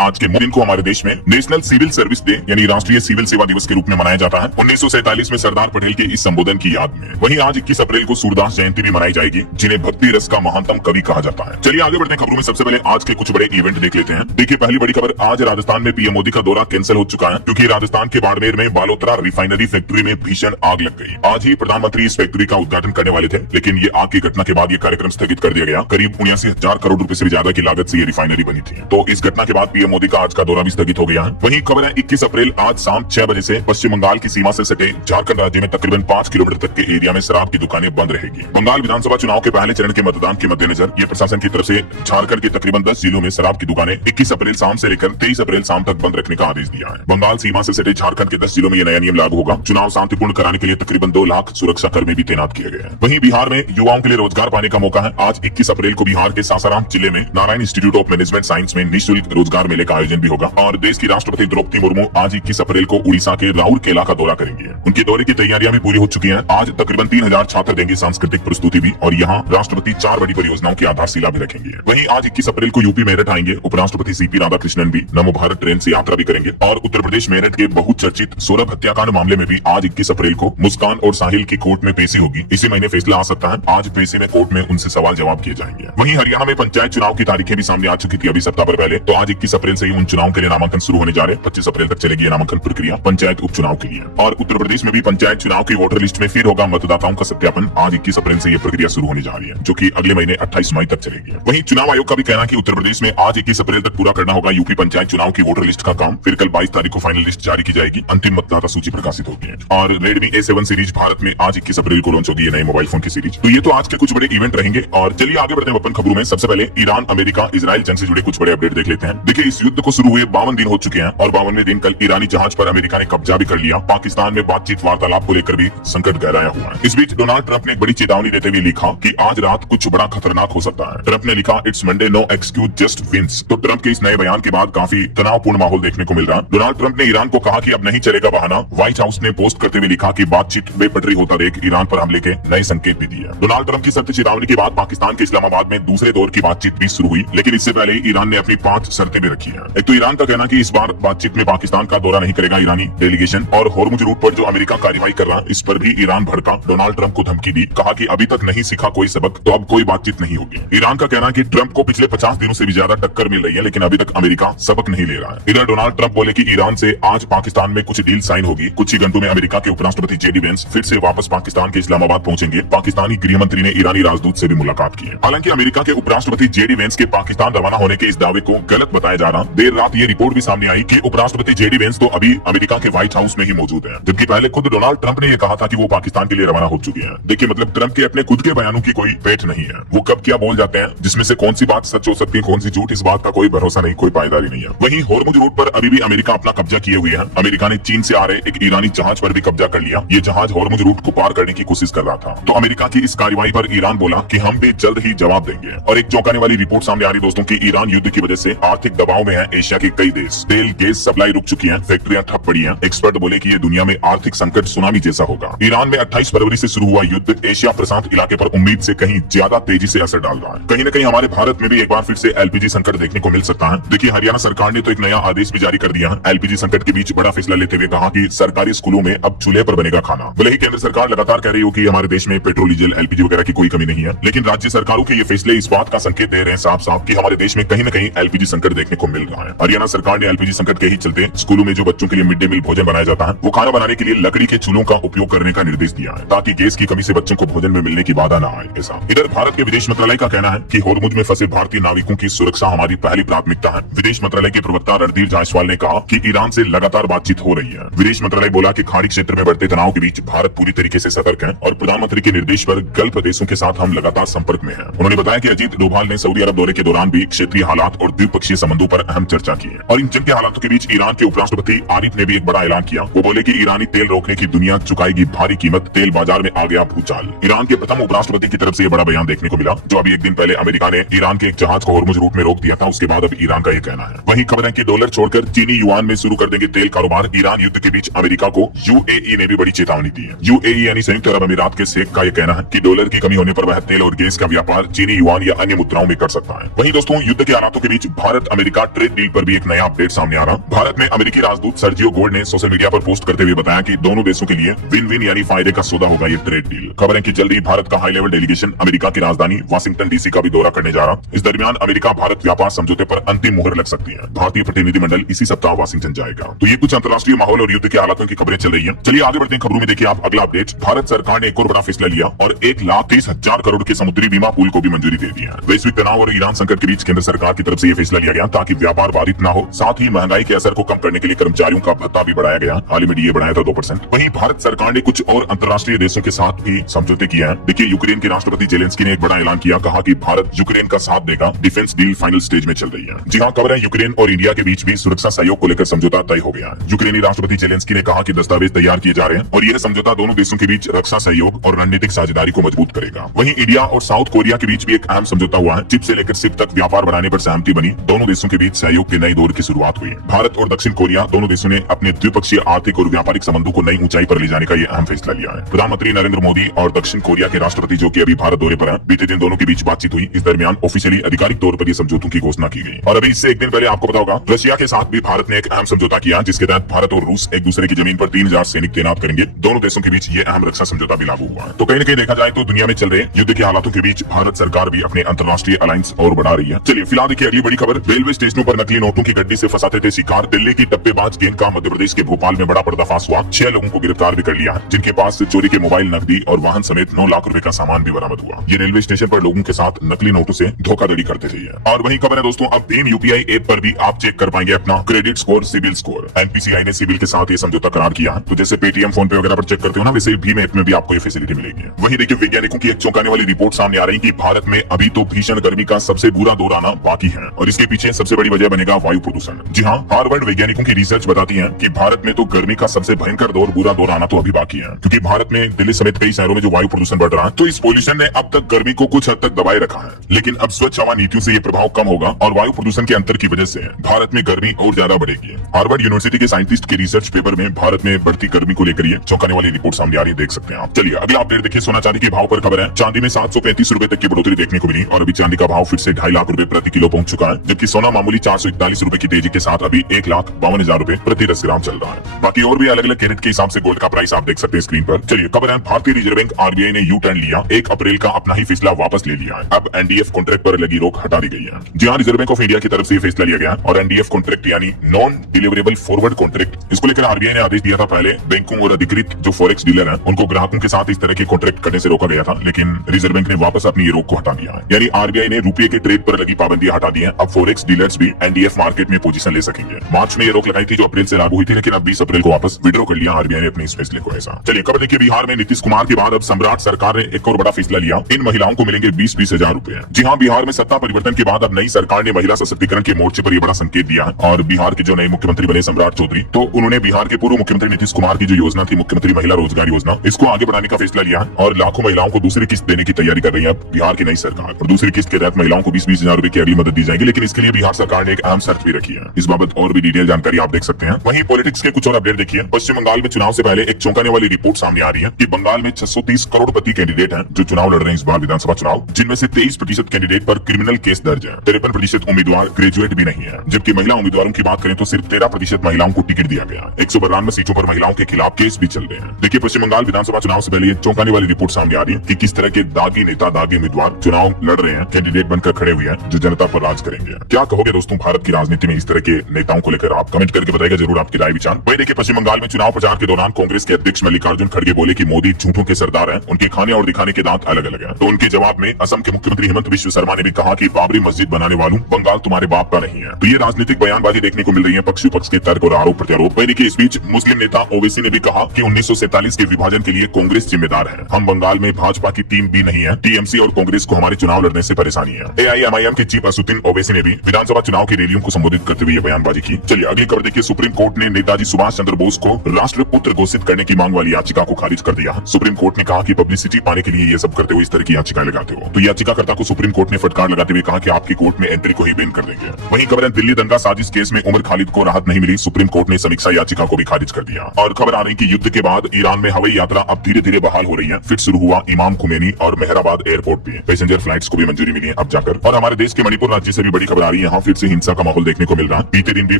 आज के दिन को हमारे देश में नेशनल सिविल सर्विस डे यानी राष्ट्रीय सिविल सेवा दिवस के रूप में मनाया जाता है 1947 में सरदार पटेल के इस संबोधन की याद में। वहीं आज 21 अप्रैल को सूरदास जयंती भी मनाई जाएगी, जिन्हें भक्ति रस का महानतम कवि कहा जाता है। चलिए आगे बढ़ते हैं खबरों में। सबसे पहले आज के कुछ बड़े इवेंट देख लेते हैं। देखिए पहली बड़ी खबर, आज राजस्थान में पीएम मोदी का दौरा कैंसिल हो चुका है क्योंकि राजस्थान के बाड़मेर में बालोतरा रिफाइनरी फैक्ट्री में भीषण आग लग गई। आज ही प्रधानमंत्री इस फैक्ट्री का उद्घाटन करने वाले थे, लेकिन ये आग की घटना के बाद ये कार्यक्रम स्थगित कर दिया गया। करीब 79,000 करोड़ रुपए से भी ज्यादा की लागत से ये रिफाइनरी बनी थी। तो इस घटना के बाद पीएम मोदी का आज का दौरा भी स्थगित हो गया है। वहीं खबर है 21 अप्रैल आज शाम 6 बजे से पश्चिम बंगाल की सीमा से सटे झारखंड राज्य में तकरीबन 5 किलोमीटर तक के एरिया में शराब की दुकानें बंद रहेगी। बंगाल विधानसभा चुनाव के पहले चरण के मतदान के मद्देनजर ये प्रशासन की तरफ से झारखंड के तकरीबन 10 जिलों में शराब की दुकानें 21 अप्रैल शाम से लेकर 23 अप्रैल शाम तक बंद रखने का आदेश दिया है। बंगाल सीमा से सटे झारखंड के 10 जिलों में यह नया नियम लागू होगा। चुनाव शांतिपूर्ण कराने के लिए तकरीबन 2 लाख सुरक्षा कर्मी भी तैनात किए गए हैं। वहीं बिहार में युवाओं के लिए रोजगार पाने का मौका है। आज 21 अप्रैल को बिहार के सासाराम जिले में Narayan institute of management science में निःशुल्क रोजगार मेले का आयोजन भी होगा। और देश की राष्ट्रपति द्रौपदी मुर्मू आज 21 अप्रैल को उड़ीसा के राउरकेला का दौरा करेंगे। उनके दौरे की तैयारियां भी पूरी हो चुकी हैं। आज तकरीबन 3000 छात्र देंगे सांस्कृतिक प्रस्तुति भी, और यहाँ राष्ट्रपति 4 बड़ी परियोजनाओं की आधारशिला भी रखेंगे। वहीं आज 21 अप्रैल को यूपी मेरठ आएंगे उपराष्ट्रपति सीपी राधाकृष्णन भी नमो भारत ट्रेन से यात्रा भी करेंगे। और उत्तर प्रदेश मेरठ के बहुचर्चित सौरभ हत्याकांड मामले में भी आज 21 अप्रैल को मुस्कान और साहिल की कोर्ट में पेशी होगी। इसी महीने फैसला आ सकता है। आज पेशी में कोर्ट में उनसे सवाल जवाब किए जाएंगे। वहीं हरियाणा में पंचायत चुनाव की तारीखें भी सामने आ चुकी थी अभी सप्ताह भर पहले। तो आज 21 अप्रैल से ही उन चुनाव के लिए नामांकन शुरू होने जा रहे हैं। 25 अप्रैल तक चलेगी ये नामांकन प्रक्रिया पंचायत उपचुनाव के लिए। और उत्तर प्रदेश में भी पंचायत चुनाव की वोटर लिस्ट में फिर होगा मतदाताओं का सत्यापन। आज 21 अप्रैल से यह प्रक्रिया शुरू होने जा रही है, जो कि अगले महीने 28 मई तक चलेगी। वहीं चुनाव आयोग का भी कहना है कि उत्तर प्रदेश में आज 21 अप्रैल तक पूरा करना होगा यूपी पंचायत चुनाव की वोटर लिस्ट का काम। फिर कल 22 तारीख को फाइनल लिस्ट जारी की जाएगी, अंतिम मतदाता सूची प्रकाशित होगी। और रेडमी A7 सीरीज भारत में आज 21 अप्रैल को लॉन्च होगी, ये नए मोबाइल फोन की सीरीज। तो ये तो आज के कुछ बड़े इवेंट रहेंगे। और चलिए आगे बढ़ते हैं अपन खबरों में। सबसे पहले ईरान अमेरिका इजराइल जंग से जुड़े कुछ बड़े अपडेट देख लेते हैं। देखिए इस युद्ध को शुरू हुए 52 दिन हो चुके हैं और 52वें दिन कल ईरानी जहाज पर अमेरिका ने कब्जा भी कर लिया। पाकिस्तान में बातचीत वार्तालाप को लेकर भी संकट गहराया हुआ है। इस बीच डोनाल्ड ट्रंप ने एक बड़ी चेतावनी देते हुए लिखा कि आज रात कुछ बड़ा खतरनाक हो सकता है। ट्रंप ने लिखा it's Monday no excuse just wins. तो ट्रंप के इस नए बयान के बाद काफी तनावपूर्ण माहौल देखने को मिल रहा है। डोनाल्ड ट्रंप ने ईरान को कहा कि अब नहीं चलेगा बहाना। व्हाइट हाउस ने पोस्ट करते हुए लिखा कि बातचीत बेपटरी होता देख ईरान पर हमले के नए संकेत भी दिए। डोनाल्ड ट्रंप की सख्त चेतावनी के बाद पाकिस्तान के इस्लामाबाद में दूसरे दौर की बातचीत भी शुरू हुई, लेकिन इससे पहले ईरान ने अपनी 5 शर्तें भी रखी है। एक तो ईरान का कहना कि इस बार बातचीत में पाकिस्तान का दौरा नहीं करेगा ईरानी डेलीगेशन। और होर्मुज रूट पर जो अमेरिका कार्रवाई कर रहा है इस पर भी ईरान भड़का। डोनाल्ड ट्रंप को धमकी दी, कहा कि अभी तक नहीं सीखा कोई सबक तो अब कोई बातचीत नहीं होगी। ईरान का कहना है कि ट्रंप को पिछले 50 दिनों से भी ज्यादा टक्कर मिल रही है, लेकिन अभी तक अमेरिका सबक नहीं ले रहा है। इधर डोनाल्ड ट्रंप बोले कि ईरान से आज पाकिस्तान में कुछ डील साइन होगी। कुछ ही घंटों में अमेरिका के उपराष्ट्रपति JD वेंस फिर से वापस पाकिस्तान के इस्लामाबाद पहुंचेंगे। पाकिस्तानी गृह मंत्री ने ईरानी राजदूत से भी मुलाकात की है। हालांकि अमेरिका के उपराष्ट्रपति JD वेंस के पाकिस्तान रवाना होने के इस दावे को गलत बताया जा रहा। देर रात ये रिपोर्ट भी सामने आई कि उपराष्ट्रपति JD वेंस तो अभी अमेरिका के व्हाइट हाउस में ही मौजूद है, जबकि पहले खुद डोनाल्ड ट्रंप ने यह कहा था कि वो पाकिस्तान के लिए रवाना हो चुके हैं। देखिए मतलब ट्रंप के अपने खुद के बयानों की कोई पेट नहीं है। वो कब क्या बोल जाते हैं, जिसमें से कौन सी बात सच हो सकती है कौन सी झूठ, इस बात का कोई भरोसा नहीं, कोई पायदारी नहीं है। वहीं होर्मुज रूट पर अभी भी अमेरिका अपना कब्जा किए हुए है। अमेरिका ने चीन से आ रहे एक ईरानी जहाज पर भी कब्जा कर लिया। ये जहाज होर्मुज रूट को पार करने की कोशिश कर रहा था। तो अमेरिका की इस कार्रवाई पर ईरान बोला कि हम भी जल्द ही जवाब देंगे। और एक चौंकाने वाली रिपोर्ट सामने आ रही दोस्तों की ईरान युद्ध की वजह से आर्थिक दबाव में है एशिया के कई देश। तेल गैस सप्लाई रुक चुकी है, फैक्ट्रियां ठप पड़ी हैं। एक्सपर्ट बोले कि ये दुनिया में आर्थिक संकट सुनामी जैसा होगा। ईरान में 28 फरवरी से शुरू हुआ युद्ध एशिया प्रशांत इलाके पर उम्मीद से कहीं ज्यादा तेजी से असर डाल रहा है। कहीं न कहीं हमारे भारत में भी एक बार फिर से LPG संकट देखने को मिल सकता है। देखिए हरियाणा सरकार ने तो एक नया आदेश भी जारी कर दिया है। LPG संकट के बीच बड़ा फैसला लेते हुए कहा कि सरकारी स्कूलों में अब चूल्हे पर बनेगा खाना। भले ही केंद्र सरकार लगातार कह रही हो कि हमारे देश में पेट्रोल डीजल LPG वगैरह की कोई कमी नहीं है, लेकिन राज्य सरकारों के ये फैसले इस बात का संकेत दे रहे हैं साफ साफ कि हमारे देश में कहीं न कहीं LPG संकट देखने को मिल रहा है। हरियाणा सरकार ने LPG संकट के ही चलते स्कूलों में जो बच्चों के लिए मिड डे मील भोजन बनाया जाता है वो खाना बनाने के लिए लकड़ी के चूल्हों का उपयोग करने का निर्देश दिया है, ताकि गैस की कमी से बच्चों को भोजन में मिलने की बाधा न आए। ऐसा इधर भारत के विदेश मंत्रालय का कहना है कि होर्मुज में फंसे भारतीय नाविकों की सुरक्षा हमारी पहली प्राथमिकता है। विदेश मंत्रालय के प्रवक्ता रणधीर जायसवाल ने कहा कि ईरान से लगातार बातचीत हो रही है। विदेश मंत्रालय बोला कि खाड़ी क्षेत्र में बढ़ते तनाव के बीच भारत पूरी तरीके से सतर्क है और प्रधानमंत्री के निर्देश पर गल्फ देशों के साथ हम लगातार संपर्क में हैं। उन्होंने बताया कि अजीत डोभाल ने सऊदी अरब दौरे के दौरान भी क्षेत्रीय हालात और द्विपक्षीय संबंधों पर अहम चर्चा की है। और इन जंग के हालातों के बीच ईरान के उपराष्ट्रपति आरिफ ने भी एक बड़ा ऐलान किया। वो बोले कि ईरानी तेल रोकने की दुनिया चुकाएगी भारी कीमत, तेल बाजार में आ गया भूचाल। ईरान के प्रथम उपराष्ट्रपति की तरफ से यह बड़ा बयान देखने को मिला, जो अभी एक दिन पहले अमेरिका ने ईरान के एक जहाज को होर्मुज रूट में रोक दिया था। उसके बाद अब ईरान का यह कहना है। वहीं खबर है कि डॉलर छोड़कर चीनी युआन में शुरू कर देंगे तेल कारोबार। ईरान युद्ध के बीच अमेरिका को UAE ने भी बड़ी चेतावनी दी है। UAE यानी संयुक्त अरब अमीरात के शेख का यह कहना है कि डॉलर की कमी होने पर वह तेल और गैस का व्यापार चीनी युआन या अन्य मुद्राओं में कर सकता है। वहीं दोस्तों युद्ध के हालातों के बीच भारत अमेरिका ट्रेड डील पर भी एक नया अपडेट सामने आ रहा। भारत में अमेरिकी राजदूत सर्जियो गोल्ड ने सोशल मीडिया पर पोस्ट करते हुए बताया कि दोनों देशों के लिए विन विन यानी फायदे का सौदा होगा ये ट्रेड डील। खबर है कि जल्द ही भारत का हाई लेवल डेलीगेशन अमेरिका की राजधानी वाशिंगटन डीसी का भी दौरा करने जा रहा। इस दरमियान अमेरिका भारत व्यापार समझौते पर अंतिम मुहर लग सकती है। भारतीय प्रतिनिधिमंडल इसी सप्ताह वाशिंगटन जाएगा। तो ये कुछ अंतर्राष्ट्रीय माहौल और युद्ध के हालातों की खबरें चल रही है। चलिए आगे बढ़ते हैं खबरों में। देखिए आप अगला अपडेट। भारत सरकार ने एक और बड़ा फैसला लिया और 1,30,000 करोड़ के समुद्री बीमा पुल को भी मंजूरी दे दी है। वैश्विक तनाव और ईरान संकट के बीच केंद्र सरकार की तरफ से यह फैसला लिया गया ताकि व्यापार बाधित न हो। साथ ही महंगाई के असर को कम करने के लिए कर्मचारियों का भत्ता भी बढ़ाया गया। हाल ही में ये बढ़ाया था 2%। वहीं भारत सरकार ने कुछ और अंतर्राष्ट्रीय देशों के साथ भी समझौते किए हैं। देखिए यूक्रेन के राष्ट्रपति जेलेंस्की ने एक बड़ा ऐलान किया, कहा कि भारत यूक्रेन का साथ देगा। डिफेंस डील फाइनल स्टेज में चल रही है। जी हाँ, खबर है यूक्रेन और इंडिया के बीच भी सुरक्षा सहयोग को लेकर समझौता तय हो गया। यूक्रेनी राष्ट्रपति जेलेंस्की ने कहा कि दस्तावेज तैयार किए जा रहे हैं और यह समझौता दोनों देशों के बीच रक्षा सहयोग और रणनीतिक साझेदारी को मजबूत करेगा। वहीं इंडिया और साउथ कोरिया के बीच भी एक अहम समझौता हुआ है। चिप से लेकर सिप तक व्यापार बढ़ाने पर सहमति बनी। दोनों देशों के बीच सहयोग के नए दौर की शुरुआत हुई। भारत और दक्षिण कोरिया दोनों देशों ने अपने द्विपक्षीय आर्थिक और व्यापारिक संबंधों को नई ऊंचाई पर ले जाने का यह अहम फैसला लिया है। प्रधानमंत्री नरेंद्र मोदी और दक्षिण कोरिया के राष्ट्रपति जो कि अभी भारत दौरे पर हैं, बीते दिन दोनों के बीच बातचीत हुई। इस दरमियान ऑफिशियली आधिकारिक तौर पर यह समझौतों की घोषणा की गई। और अभी इससे एक दिन पहले आपको पता होगा रशिया के साथ भी भारत ने एक अहम समझौता किया, जिसके तहत भारत और रूस एक दूसरे की जमीन पर 3,000 सैनिक तैनात करेंगे। दोनों देशों के बीच ये अहम रक्षा समझौता भी लागू हुआ है। तो कहीं न कहीं देखा जाए तो दुनिया में चल रहे युद्ध के हालातों के बीच भारत सरकार भी अपने अंतर्राष्ट्रीय अलायंस और बढ़ा रही है। चलिए फिलहाल देखिए अगली बड़ी खबर। रेलवे स्टेशनों पर नकली नोटों की गड्डी से फंसाते थे शिकार। दिल्ली की डब्बेबाज गैंग का मध्य प्रदेश के भोपाल में बड़ा पर्दाफाश हुआ। 6 लोगों को गिरफ्तार भी कर लिया है, जिनके पास से चोरी के मोबाइल, नकदी और वाहन समेत 9 लाख रुपए का सामान भी बरामद हुआ। ये रेलवे स्टेशन पर लोगों के साथ नकली नोटों से धोखाधड़ी करते थे। और वही खबर है दोस्तों, अब भीम यूपीआई ऐप पर भी आप चेक कर पाएंगे अपना credit score, CIBIL score. NPCI ने सिबिल के साथ ये समझौता करार किया है। तो जैसे पेटीएम, फोन पे वगैरह पर चेक करते हो ना, वैसे भीम ऐप में भी आपको ये फैसिलिटी मिलेगी। वही देखिए वैज्ञानिकों की एक चौंकाने वाली रिपोर्ट सामने आ रही कि भारत में अभी तो भीषण गर्मी का सबसे बुरा दौर आना बाकी है और इसके पीछे सबसे बड़ी वजह बनेगा वायु प्रदूषण। जी हाँ, हार्वर्ड वैज्ञानिकों की रिसर्च बताती है कि भारत में तो गर्मी का सबसे भयंकर दौर, बुरा दौर आना तो अभी बाकी है, क्योंकि भारत में दिल्ली समेत कई शहरों में जो वायु प्रदूषण बढ़ रहा है, तो इस पोल्यूशन ने अब तक गर्मी को कुछ हद तक दबाए रखा है। लेकिन अब स्वच्छ हवा नीतियों से ये प्रभाव कम होगा और वायु प्रदूषण के अंतर की वजह से भारत में गर्मी और ज्यादा बढ़ेगी। हार्वर्ड यूनिवर्सिटी के साइंटिस्ट के रिसर्च पेपर में भारत में बढ़ती गर्मी को लेकर ये चौंकाने वाली रिपोर्ट सामने आ रही है, देख सकते हैं आप। चलिए अगला अपडेट देखिए। सोना चांदी के भाव पर खबर है। चांदी में 735 रुपए तक की बढ़ोतरी देखने को मिली और अभी चांदी का भाव फिर से 2.5 लाख रुपए प्रति किलो पहुंच चुका है, जबकि सोना मामूली 441 रुपए की तेजी के साथ अभी 1,52,000 रुपए प्रति 10 ग्राम चल रहा है। बाकी और भी अलग अलग कैरेट के हिसाब से गोल्ड का प्राइस आप देख सकते हैं स्क्रीन पर। चलिए खबर है, भारतीय रिजर्व बैंक आरबीआई ने यू टर्न लिया। 1 अप्रैल का अपना ही फैसला वापस ले लिया है। अब एनडीएफ कॉन्ट्रैक्ट पर लगी रोक हटा दी गई है। जी हाँ, रिजर्व बैंक ऑफ इंडिया की तरफ से फैसला लिया गया और एनडीएफ कॉन्ट्रैक्ट यानी नॉन डिलीवरेबल फॉरवर्ड कॉन्ट्रैक्ट, इसको लेकर आरबीआई ने आदेश दिया था। पहले बैंकों और अधिकृत जो फॉरेक्स डीलर हैं, उनको ग्राहकों के साथ इस तरह के कॉन्ट्रैक्ट करने से रोका गया था, लेकिन रिजर्व बैंक ने वापस अपनी ये रोक को हटा दिया है। यानी आरबीआई ने रुपये के ट्रेड पर लगी पाबंदियां हटा दी हैं। अब फॉरेक्स डीलर्स भी एनडीएफ मार्केट में पोजीशन ले सकेंगे। मार्च में ये रोक लगाई थी जो अप्रैल से लागू हुई थी, लेकिन अब 20 अप्रैल को वापस विड्रॉ कर लिया आरबीआई ने अपने इस फैसले को। ऐसा चलिए खबर देखिए, बिहार में नीतीश कुमार के बाद अब सम्राट सरकार ने एक और बड़ा फैसला लिया। इन महिलाओं को मिलेंगे 20-20 हजार रुपए। जी हाँ, बिहार में सत्ता परिवर्तन के बाद अब नई सरकार ने महिला सशक्तिकरण के मोर्चे पर यह बड़ा संकेत दिया है। और बिहार के जो नए मुख्यमंत्री बने सम्राट चौधरी, तो उन्होंने बिहार के पूर्व मुख्यमंत्री नीतीश कुमार की जो योजना थी मुख्यमंत्री महिला रोजगार योजना, इसको आगे बढ़ाने का फैसला लिया है और लाखों महिलाओं को दूसरी किस्त देने की तैयारी कर रही है बिहार की नई सरकार। और दूसरी किस्त के तहत महिलाओं को 20-20 हजार रुपए की अगली मदद दी जाएगी, लेकिन इसके लिए बिहार सरकार ने एक अहम शर्त भी रखी है। इस बाबत और भी डिटेल जानकारी आप देख सकते हैं। वहीं पॉलिटिक्स के कुछ और अपडेट देखिए। पश्चिम बंगाल में चुनाव से पहले एक चौंकाने वाली रिपोर्ट सामने आ रही है कि बंगाल में 630 करोड़पति कैंडिडेट हैं जो चुनाव लड़ रहे हैं इस बार विधानसभा चुनाव, जिनमें से 23% कैंडिडेट पर क्रिमिनल केस दर्ज है। 53% उम्मीदवार ग्रेजुएट भी नहीं है, जबकि महिला उम्मीदवारों की बात करें तो सिर्फ 13% महिलाओं को टिकट दिया गया। 192 सीटों पर महिलाओं के खिलाफ केस भी चल रहे हैं। देखिए पश्चिम बंगाल विधानसभा चुनाव से पहले ये चौंकाने वाली रिपोर्ट सामने आ रही है कि किस तरह के दागी नेता, दागी उम्मीदवार चुनाव लड़ रहे हैं, कैंडिडेट बनकर खड़े हुए हैं जो जनता पर राज करेंगे। क्या कहोगे दोस्तों भारत की राजनीति में इस तरह के नेताओं को लेकर? आप कमेंट करके बताइएगा जरूर आपकी राय विचार। वही देखिए पश्चिम बंगाल में चुनाव प्रचार के दौरान कांग्रेस के अध्यक्ष मल्लिकार्जुन खड़गे बोले कि मोदी झूठों के सरदार हैं, उनके खाने और दिखाने के दांत अलग अलग हैं। तो उनके जवाब में असम के मुख्यमंत्री हेमंत बिश्व शर्मा ने भी कहा कि बाबरी मस्जिद बनाने वालों, बंगाल तुम्हारे बाप का नहीं है। तो ये राजनीतिक बयानबाजी देखने को मिल रही है, पक्ष विपक्ष के तर्क और आरोप प्रत्यारोप। वही देखिए इस बीच मुस्लिम नेता ओवैसी ने भी कहा कि 1947 के विभाजन के लिए कांग्रेस जिम्मेदार है। हम बंगाल में भाजपा की टीम भी नहीं है, टीएमसी और कांग्रेस को हमारे चुनाव लड़ने से परेशानी है। एआईएमआईएम के चीफ असदुद्दीन ओवैसी ने भी विधानसभा चुनाव की रैलियों को संबोधित करते हुए बयानबाजी की। चलिए अगली खबर देखिए। सुप्रीम कोर्ट ने नेताजी सुभाष चंद्र बोस को राष्ट्रपुत्र घोषित करने की मांग वाली याचिका को खारिज कर दिया। सुप्रीम कोर्ट ने कहा कि पब्लिसिटी पाने के लिए ये सब करते हुए इस तरह की याचिका लगाते हो, तो याचिकाकर्ता को सुप्रीम कोर्ट ने फटकार लगाते हुए कहा कि आपकी कोर्ट में एंट्री को ही बैन कर देंगे। वहीं खबर है, दिल्ली दंगा साजिश केस में उमर खालिद को राहत नहीं मिली, सुप्रीम कोर्ट ने समीक्षा याचिका को भी खारिज कर दिया। और खबर आ रही कि युद्ध के बाद ईरान में हवाई यात्रा अब धीरे धीरे बहाल हो रही है। फिर शुरू हुआ इमाम खुमैनी और मेहराबाद एयरपोर्ट पे पैसेंजर फ्लाइट्स को भी मंजूरी मिली है अब जाकर। और हमारे देश के मणिपुर राज्य से भी बड़ी खबर आ रही है, यहाँ फिर से हिंसा का माहौल देखने को मिल रहा। बीते दिन भी